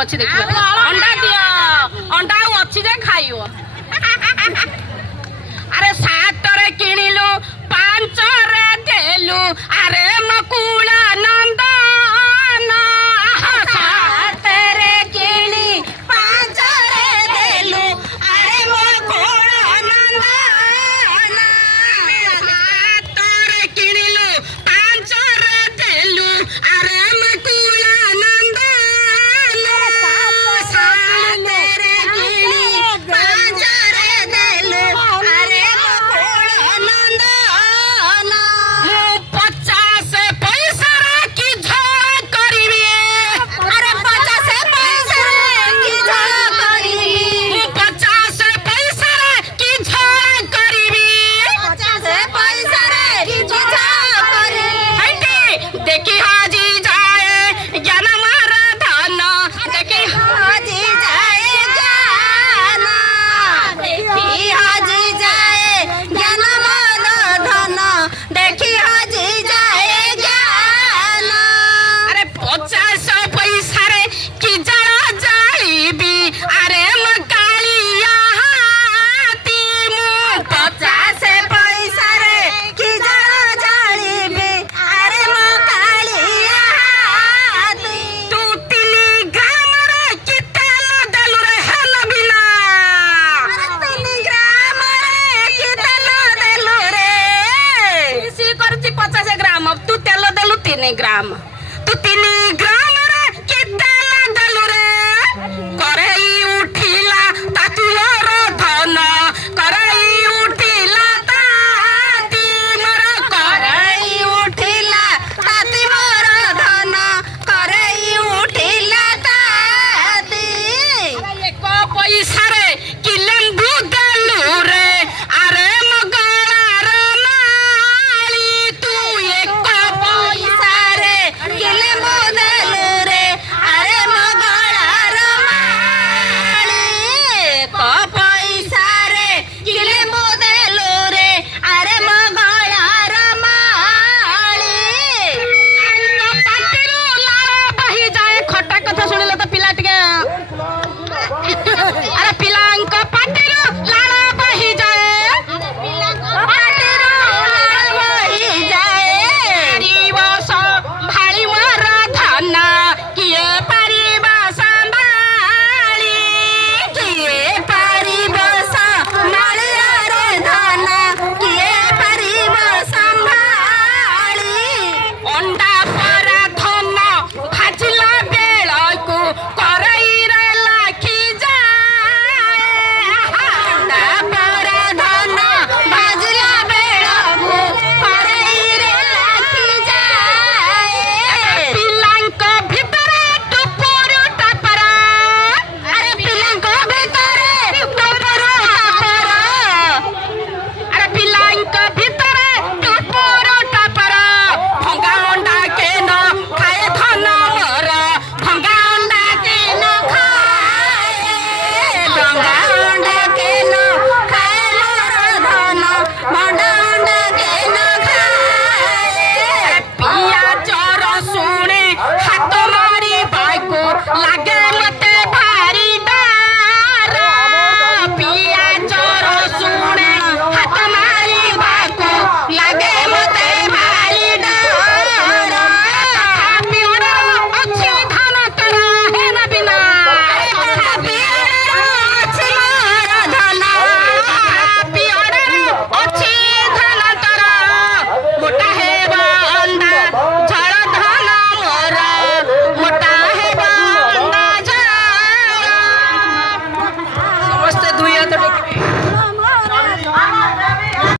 अच्छी देखिए अंडा दियो अंडा अच्छी जे खाइयो अरे 7 रे किनिलु 5 रे देलु अरे मकुला नंदन 7 रे किनी 5 रे देलु अरे मकुला नंदन 7 रे किनिलु 5 रे देलु अरे मकुला नंदन 7 रे किनी 5 रे देलु अरे मकुला नंदन मु 50 पैसा रे की झोल करिबे अरे 50 पैसा रे की झोल करिबे मु 50 पैसा रे की झोल करिबे 50 पैसा रे की झोल करिबे हटे देखी हाजी जाए ज्ञान मार धन देखी हाजी जाए ज्ञान देखी हाजी जाए ज्ञान मार धन देखी हाजी जाए ज्ञान अरे 50 पैसा रे की जरा जाइबी अरे मकालिया हाथी मु 50 पैसा रे की जरा जाइबी अरे मकालिया हाथी तू 3 ग्राम रे की तेल देलु रे हेल बिना अरे 3 ग्राम रे की तेल देलु रे इसी करची 50 ग्राम अब तू तेल देलु 3 ग्राम